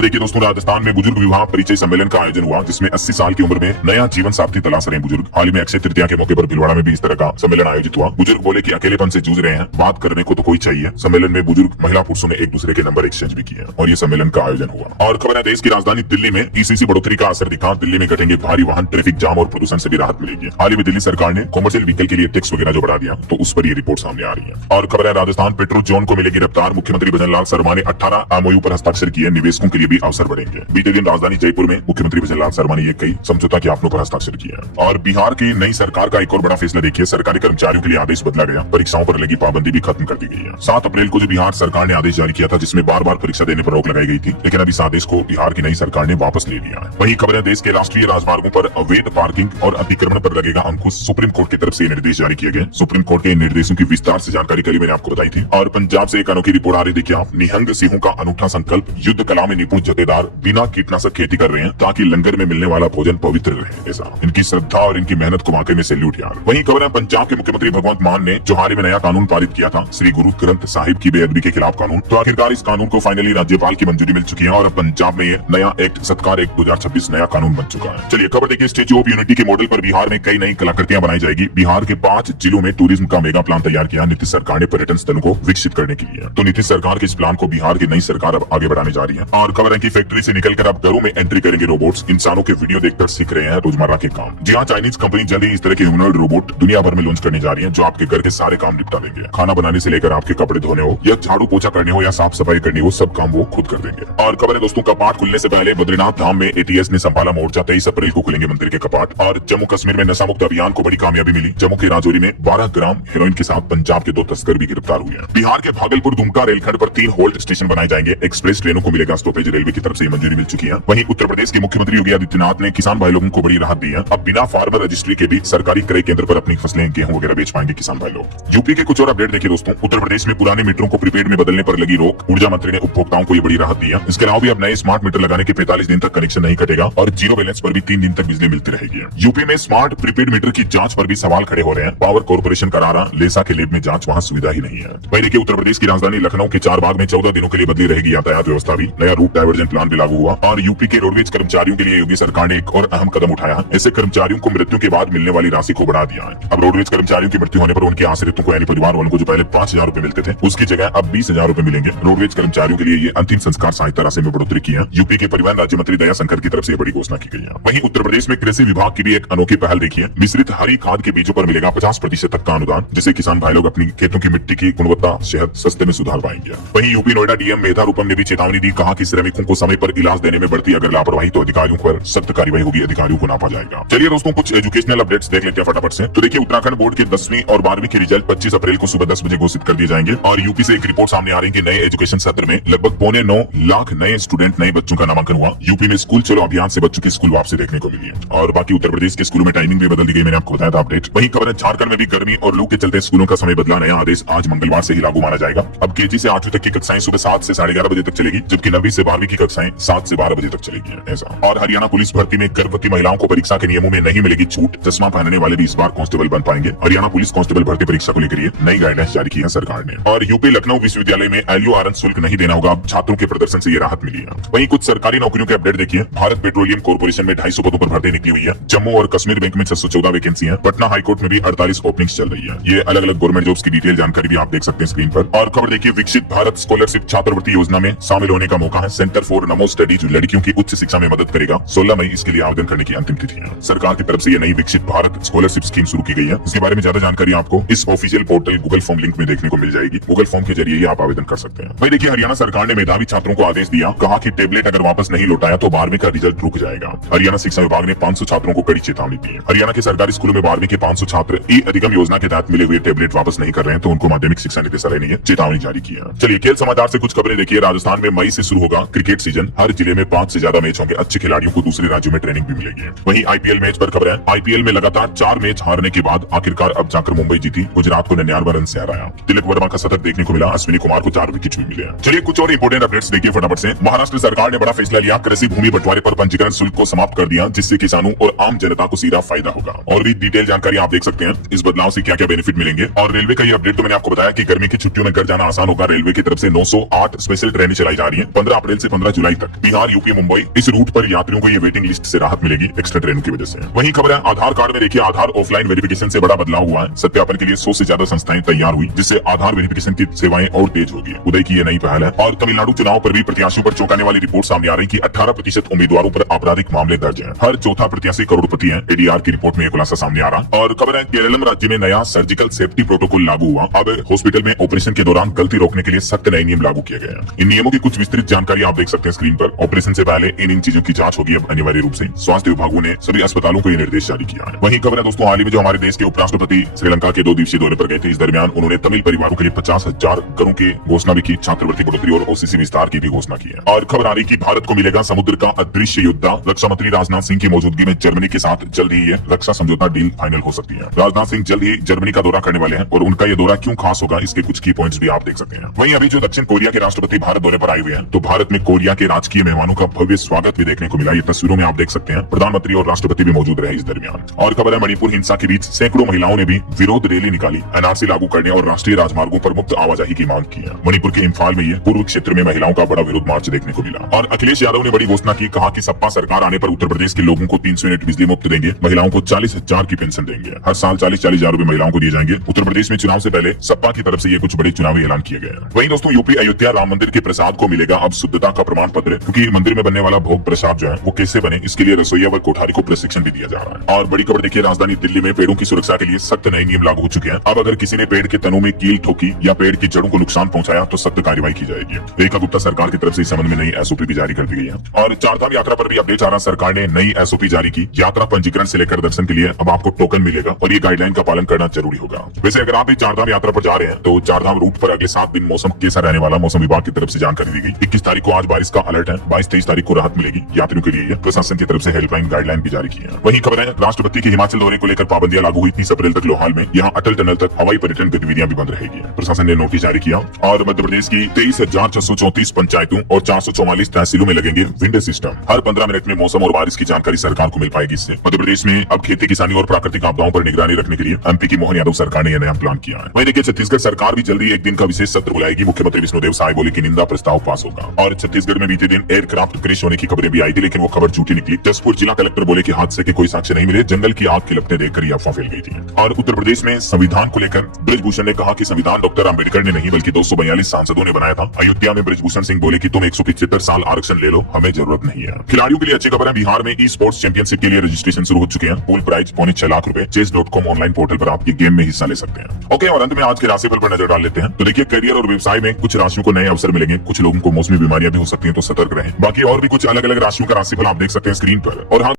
देखिए दोस्तों, राजस्थान में बुजुर्ग विवाह परिचय सम्मेलन का आयोजन हुआ, जिसमें 80 साल की उम्र में नया जीवन साथी तलाश रहे बुजुर्ग। हाल ही में अक्षय तृतीया के मौके पर भीलवाड़ा में भी इस तरह का सम्मेलन आयोजित हुआ। बुजुर्ग बोले कि अकेलेपन से जूझ रहे हैं, बात करने को तो कोई चाहिए। सम्मेलन में बुजुर्ग महिला पुरुषों ने एक दूसरे के नंबर एक्सचेंज भी किए और ये सम्मेलन का आयोजन हुआ। और खबर है देश की राजधानी दिल्ली में ईसीसी बढ़ोतरी का असर दिखा। दिल्ली में घटेंगे भारी वाहन ट्रैफिक जाम और प्रदूषण से भी राहत मिलेगी। हाल ही में दिल्ली सरकार ने कॉमर्शियल व्हीकल के लिए टैक्स वगैरह जो बढ़ा दिया, तो उस पर ये रिपोर्ट सामने आ रही है। और खबर है राजस्थान पेट्रो जोन को मिलेगी रफ्तार। मुख्यमंत्री भजनलाल शर्मा ने 18 एमओयू पर हस्ताक्षर किए, निवेशकों के लिए भी अवसर बढ़ेंगे। बीते दिन राजधानी जयपुर में मुख्यमंत्री भजनलाल शर्मा ने कई समझौता ज्ञापनों पर हस्ताक्षर किए। और बिहार की नई सरकार का एक और बड़ा फैसला देखिए, सरकारी कर्मचारियों के लिए आदेश बदला गया, परीक्षाओं पर लगी पाबंदी भी खत्म कर दी गई है। 7 अप्रैल को जो बिहार सरकार ने आदेश जारी किया था, जिसमें बार-बार परीक्षा देने पर रोक लगाई गई थी, लेकिन अब इस आदेश को बिहार की नई सरकार ने वापस ले लिया है। वहीं खबर है देश के राष्ट्रीय राजमार्गों पर अवैध पार्किंग और अतिक्रमण पर लगेगा अंकुश। सुप्रीम कोर्ट की तरफ से निर्देश जारी किए गए। सुप्रीम कोर्ट के निर्देशों की विस्तार से जानकारी कल मैंने आपको बताई थी। और पंजाब से एक अनोखी रिपोर्ट आ रही देखिए आप, निहंग सिंहों का अनूठा संकल्प, युद्ध कला में निपुण जथेदार बिना कीटनाशक खेती कर रहे हैं ताकि लंगर में मिलने वाला भोजन पवित्र रहे। ऐसा इनकी श्रद्धा और इनकी मेहनत को वाकई में सैल्यूट यार। वहीं खबर है पंजाब के मुख्यमंत्री भगवंत मान ने जोहारी में नया कानून पारित किया था, श्री गुरु ग्रंथ साहिब की बेअदबी के खिलाफ कानून। तो आखिरकार इस कानून को फाइनली राज्यपाल की मंजूरी मिल चुकी है और पंजाब में ये नया एक्ट सत्कार एक्ट 2026 नया कानून बन चुका है। चलिए खबर देखिए, स्टेच्यू ऑफ यूनिटी के मॉडल पर बिहार में कई नई कलाकृतियां बनाई जाएगी। बिहार के 5 जिलों में टूरिज्म का मेगा प्लान तैयार किया नीतीश सरकार ने पर्यटन स्थलों को विकसित करने के लिए। तो नीतीश सरकार के इस प्लान को बिहार की नई सरकार अब आगे बढ़ाने जा रही है। और खबर है कि फैक्ट्री से निकलकर अब घरों में एंट्री करेंगे रोबोट्स, इंसानों के वीडियो देखकर सीख रहे हैं रोजमर्रा के काम। जी हाँ, चाइनीज कंपनी जल्द ही इस तरह के ह्यूमनॉइड रोबोट दुनिया भर में लॉन्च करने जा रही है, जो आपके घर के सारे काम निपटा देंगे। खाना बनाने से लेकर आपके कपड़े धोने हो या झाड़ू पोछा करने हो या साफ सफाई करनी हो, सब काम वो खुद कर देंगे। और खबर है दोस्तों, कपाट खुलने से पहले बद्रीनाथ धाम में एटीएस ने संभाला मोर्चा। 23 अप्रैल को खुलेंगे मंदिर के कपाट। और जम्मू कश्मीर में नशा मुक्त अभियान को बड़ी कामयाबी मिली। जम्मू के राजौरी में 12 ग्राम हेरोइन के साथ पंजाब के 2 तस्कर भी गिरफ्तार हुए हैं। बिहार के भागलपुर दुमका रेलखंड पर 3 होल्ड स्टेशन बनाए जाएंगे। एक्सप्रेस ट्रेनों को मिलेगा स्टॉपेज, रेलवे की तरफ से मंजूरी मिल चुकी है। वहीं उत्तर प्रदेश के मुख्यमंत्री योगी आदित्यनाथ ने किसान भाई लोगों को बड़ी राहत दी है। अब बिना फार्मर रजिस्ट्री के भी सरकारी क्रय केंद्र पर अपनी फसलें गेहूं वगैरह बेच पाएंगे किसान भाई लोग। यूपी के कुछ और अपडेट देखिए दोस्तों, उत्तर प्रदेश में पुराने मीटरों को प्रीपेड में बदलने पर लगी रोक। ऊर्जा मंत्री ने उपभोक्ताओं को ये बड़ी राहत दी है। इसके अलावा भी अब नए स्मार्ट मीटर लगाने के 45 दिन तक कनेक्शन नहीं कटेगा और जीरो बैलेंस पर भी 3 दिन तक बिजली मिलती रहेगी। यूपी में स्मार्ट प्रीपेड मीटर की जांच पर भी सवाल खड़े हो रहे हैं। पावर कॉर्पोरेशन करा रहा, लेसा के लेब में जांच, वहां सुविधा ही नहीं है। वहीं देखिए उत्तर प्रदेश की राजधानी लखनऊ के 4 बाग में 14 दिनों के लिए बदली रहेगी यातायात व्यवस्था भी। नया रूट डाइवर्जन प्लान भी लागू हुआ। और यूपी के रोडवेज कर्मचारियों के लिए योगी सरकार ने एक और अहम कदम उठाया है। ऐसे कर्मचारियों को मृत्यु के बाद मिलने वाली राशि को बढ़ा दिया है। अब रोडवेज कर्मचारियों की मृत्यु होने पर उनके आश्रितों को यानी परिवार वालों को जो पहले 5,000 रुपए मिलते थे, उसकी जगह अब 20,000 रुपए मिलेंगे। रोडवेज कर्मचारियों के लिए ये अंतिम संस्कार सहायता राशि में बढ़ोतरी की है। यूपी के परिवहन राज्य मंत्री दया शंकर की तरफ से बड़ी घोषणा की गई है। वहीं उत्तर प्रदेश में कृषि विभाग की भी एक अनोखी पहल देखी है। मिश्रित हरी खाद के बीजों पर मिलेगा 50% तक का अनुदान, जिससे किसान भाई लोग अपनी खेतों की मिट्टी की गुणवत्ता, सेहत, सस्ते में सुधार पाएंगे। वहीं यूपी नोएडा डीएम मेधा रूपम ने भी चेतावनी दी, कहा कि श्रमिकों को समय पर इलाज देने में बढ़ती अगर लापरवाही तो अधिकारियों पर सख्त कार्रवाई होगी, अधिकारियों को नापा जाएगा। चलिए दोस्तों, कुछ एजुकेशनल अपडेट्स देख लेते हैं फटाफट से। तो देखिए उत्तराखंड बोर्ड के 10वीं और 12वीं के रिजल्ट 25 अप्रैल को सुबह 10 बजे घोषित कर दिए जाएंगे। और यूपी से एक रिपोर्ट सामने आ रही है कि नए एजुकेशन सत्र में लगभग 9.25 लाख नए स्टूडेंट, नए बच्चों का नामांकन हुआ। यूपी में स्कूल चलो अभियान से बच्चों की स्कूल वापसी देखने को मिली है। और बाकी उत्तर प्रदेश के स्कूलों में टाइमिंग भी बदल दी गई, मैंने आपको बताया था अपडेट। वहीं खबर है झारखंड में भी गर्मी और लू के चलते स्कूलों का समय बदला। नया आदेश आज मंगलवार से ही लागू माना जाएगा। अब केजी से 8वीं तक की कक्षाएं सुबह 7 से 11:30 बजे तक चलेगी, जबकि 9वीं से 12वीं की कक्षाएं 7 से 12 बजे तक चलेगी। ऐसा। और हरियाणा पुलिस भर्ती में गर्भवती महिलाओं को परीक्षा के नियमों में नहीं मिलेगी छूट। चश्मा पहनने वाले भी इस बार कांस्टेबल बन पाएंगे। हरियाणा पुलिस कांस्टेबल भर्ती परीक्षा को लेकर नई गाइडलाइंस जारी की है सरकार ने। और यूपी लखनऊ विश्वविद्यालय में एलयूआरएन शुल्क नहीं देना होगा, छात्रों के प्रदर्शन से ये राहत मिली है। वहीं कुछ सरकारी नौकरियों के अपडेट देखिए। भारत पेट्रोलियम कॉर्पोरेशन में 250 पदों पर भर्ती निकली हुई है। जम्मू और कश्मीर बैंक में 614 वैकेंसी है। पटना हाईकोर्ट में भी 48 ओपनिंग्स चल रही है। ये अलग अलग गवर्नमेंट जॉब्स की डिटेल जानकारी भी आप देख सकते हैं स्क्रीन पर। और खबर देखिए, विकसित भारत स्कॉलरशिप छात्रवृत्ति योजना में शामिल होने का मौका है। सेंटर फॉर नमो स्टडी जो लड़कियों की उच्च शिक्षा में मदद करेगा। 16 मई इसके लिए आवेदन करने की अंतिम तिथि है। सरकार की तरफ से ये नई विकसित भारत स्कॉलरशिप स्कीम शुरू की गई है। इसके बारे में ज्यादा जानकारी आपको इस official portal Google form link में देखने को मिल जाएगी। गूगल फॉर्म के जरिए आप आवेदन कर सकते हैं। भाई देखिए, हरियाणा सरकार ने मेधावी छात्रों को आदेश दिया, कहा कि टेबलेट अगर वापस नहीं लौटाया तो 12वीं का रिजल्ट रुक जाएगा। हरियाणा शिक्षा विभाग ने 500 छात्रों को कड़ी चेतावनी दी है। हरियाणा के सरकारी स्कूलों में 12वीं के 500 छात्र ई अधिगम योजना के तहत मिले हुए टेबलेट वापस नहीं कर रहे हैं, तो उनको माध्यमिक शिक्षा निदेशालय ने चेतावनी जारी की है। चलिए खेल समाचार से कुछ खबरें देखिए। राजस्थान में मई से शुरू होगा क्रिकेट सीजन। हर जिले में 5 से ज्यादा मैच होंगे। अच्छे खिलाड़ियों को दूसरे राज्यों में ट्रेनिंग भी मिलेगी। वहीं आईपीएल मैच पर खबर है। आईपीएल में लगातार 4 मैच हारने के बाद आखिरकार अब जाकर मुंबई जीती। गुजरात को 99 रन से हराया। तिलक वर्मा का शतक देखने को मिला। अश्विनी कुमार को 4 विकेट भी मिले। चलिए कुछ और इंपोर्टेंट अपडेट्स देखिए फटाफट से। महाराष्ट्र सरकार ने बड़ा फैसला लिया। कृषि भूमि बंटवारे पर पंजीकरण शुल्क को समाप्त कर दिया, जिससे किसानों और आम जनता को सीधा फायदा होगा। और भी डिटेल जानकारी आप देख सकते हैं इस बदलाव से क्या क्या बेनिफिट मिलेंगे। और रेलवे का ये अपडेट तो मैंने आपको बताया कि गर्मी की छुट्टियों में घर जाना आसान होगा। रेलवे की तरफ से 908 स्पेशल ट्रेनें चलाई जा रही हैं 15 अप्रैल से 15 जुलाई तक। बिहार, यूपी, मुंबई इस रूट पर यात्रियों को ये वेटिंग लिस्ट से राहत मिलेगी एक्स्ट्रा ट्रेनों की वजह से। वहीं खबर है आधार कार्ड में, देखिए आधार ऑफलाइन वेरिफिकेशन से बड़ा बदलाव हुआ है। सत्यापन के लिए 100 से ज्यादा संस्थाएं तैयार हुई, जिससे आधार वेरिफिकेशन की सेवाएं और तेज होगी। उदय की ये नई पहल है। और तमिलनाडु चुनाव पर भी प्रत्याशियों पर चौंकाने वाली रिपोर्ट सामने आ रही कि 18% उम्मीदवारों पर आपराधिक मामले दर्ज हैं। हर चौथा प्रत्याशी करोड़पति है। एडीआर की रिपोर्ट में यह खुलासा सामने आ रहा। और खबर है केरलम राज्य में नया सर्जिकल सेफ्टी प्रोटोकॉल लागू हुआ। अब हॉस्पिटल में ऑपरेशन के दौरान गलती रोकने के लिए सख्त नए नियम लागू किए गए हैं। इन नियमों की कुछ विस्तृत जानकारी आप देख सकते हैं स्क्रीन पर। ऑपरेशन से पहले इन चीजों की जांच होगी अब अनिवार्य रूप से। स्वास्थ्य विभागों ने सभी अस्पतालों को यह निर्देश जारी किया है। वहीं खबर है दोस्तों, हाल ही में जो हमारे देश के उपराष्ट्रपति श्रीलंका के 2 दिवसीय दौरे पर गए थे, इस दरमियान उन्होंने तमिल परिवारों के लिए 50,000 करोड़ की घोषणा भी की। छात्रवृत्ति बढ़ोतरी और ओसीसी विस्तार की भी घोषणा की है। और खबर आ रही कि भारत को मिलेगा समुद्र का अदृश्य योद्धा। रक्षा मंत्री राजनाथ सिंह की मौजूदगी में जर्मनी के साथ जल्द ही ये रक्षा समझौता डील फाइनल हो सकती है। राजनाथ सिंह जल्द ही जर्मनी का दौरा करने वाले हैं और उनका ये दौरा क्यों खास होगा, इसके कुछ की पॉइंट्स भी आप देख सकते हैं। वहीं अभी जो दक्षिण कोरिया के राष्ट्रपति भारत दौरे पर आए हुए हैं, तो भारत में कोरिया के राजकीय मेहमानों का भव्य स्वागत भी देखने को मिला। ये तस्वीरों में आप देख सकते हैं। प्रधानमंत्री और राष्ट्रपति भी मौजूद रहे इस दरमियान। और खबर है मणिपुर हिंसा के बीच सैकड़ों महिलाओं ने भी विरोध रैली निकाली। एनआरसी लागू करने और राष्ट्रीय राजमार्गों पर मुक्त आवाजाही की मांग की है। मणिपुर के इंफाल में ये पूर्व क्षेत्र में महिलाओं का बड़ा विरोध मार्च देखने को मिला। और अखिलेश यादव ने बड़ी घोषणा की, कहा कि सपा सरकार आने पर उत्तर प्रदेश के लोगों को 300 यूनिट बिजली मुफ्त देंगे, महिलाओं को 40,000 की पेंशन देंगे, हर साल 40-40 हजार रुपए महिलाओं को दिए जाएंगे। उत्तर प्रदेश में चुनाव से पहले सपा की तरफ से ये कुछ बड़े चुनावी ऐलान किए गए हैं। वहीं दोस्तों यूपी अयोध्या राम मंदिर के प्रसाद को मिलेगा अब शुद्धता का प्रमाण पत्र, क्योंकि मंदिर में बनने वाला भोग प्रसाद जो है वो कैसे बने, इसके लिए रसोईया व कोठारी को प्रशिक्षण भी दिया जा रहा है। और बड़ी खबर देखिए, राजधानी दिल्ली में पेड़ों की सुरक्षा के लिए सख्त नए नियम लागू हो चुके हैं। अब अगर किसी ने पेड़ के तनों में कील ठोकी या पेड़ की जड़ों को नुकसान पहुंचाया तो सख्त कार्रवाई की जाएगी। रेखा गुप्ता सरकार की तरफ से इस संबंध में नई एसओपी भी जारी कर दी गई है। और चारधाम यात्रा पर भी अपडेट आ रहा, सरकार ने नई एसओपी जारी की। यात्रा पंजीकरण से लेकर दर्शन के लिए अब आपको टोकन मिलेगा और ये गाइडलाइन का पालन करना जरूरी होगा। वैसे अगर आप भी चारधाम यात्रा पर जा रहे हैं तो चारधाम रूट पर अगले 7 दिन मौसम कैसा रहने वाला, मौसम विभाग की तरफ से जानकारी दी गई। 21 तारीख को आज बारिश का अलर्ट है, 22-23 तारीख को राहत मिलेगी यात्रियों के लिए। प्रशासन की तरफ से हेल्पलाइन गाइडलाइन भी जारी की है। वहीं खबर है राष्ट्रपति के हिमाचल दौरे को लेकर पाबंदियां लागू हुई 30 अप्रैल तक लोहाल में। यहाँ अटल टनल तक हवाई पर्यटन गतिविधियां भी बंद रहेगी। प्रशासन ने नोटिस जारी किया। और मध्य प्रदेश की 23,634 पंचायतों और 444 तहसीलों में लगेंगे विंड सिस्टम। हर 15 मिनट में मौसम और बारिश की जानकारी सरकार को मिल पाएगी। इससे मध्य प्रदेश में अब खेती किसानी और प्राकृतिक आपदाओं पर निगरानी रखने के लिए एमपी की मोहन यादव सरकार ने यह नया प्लान किया है। वहीं देखिए छत्तीसगढ़ सरकार भी जल्दी एक दिन का विशेष सत्र बुलाएगी। मुख्यमंत्री विष्णुदेव साय बोले कि निंदा प्रस्ताव पास होगा। और छत्तीसगढ़ में बीते दिन एयरक्राफ्ट क्रैश होने की खबरें भी आई थी, लेकिन वो खबर झूठी निकली। जसपुर जिला कलेक्टर बोले कि हादसे के कोई साक्ष्य नहीं मिले, जंगल की आग की लपटें देखकर ये अफवाह फैल गई थी। और उत्तर प्रदेश में संविधान को लेकर ब्रजभूषण ने कहा कि संविधान डॉक्टर अम्बेडकर ने नहीं बल्कि 242 सांसदों ने बनाया था। अयोध्या में ब्रजभूषण सिंह बोले कि तुम 175 साल आरक्षण ले लो, हमें जरूरत नहीं है। खिलाड़ियों के लिए अच्छी खबर है, बिहार में ई स्पोर्ट्स चैंपियनशिप के लिए रजिस्ट्रेशन शुरू हो चुके हैं। पूल प्राइज 6.25 लाख रुपए। chess.com ऑनलाइन पोर्टल पर आप ये गेम में हिस्सा ले सकते हैं। ओके, और अंत में आज के राशिफल पर नजर डाल लेते हैं। तो देखिए करियर और व्यवसाय में कुछ राशियों को नए अवसर मिलेंगे, कुछ लोगों को मौसमी बीमारियां भी हो सकती हैं, तो सतर्क रहें। बाकी और भी कुछ अलग अलग राशियों का राशिफल आप देख सकते हैं स्क्रीन पर। और हाँ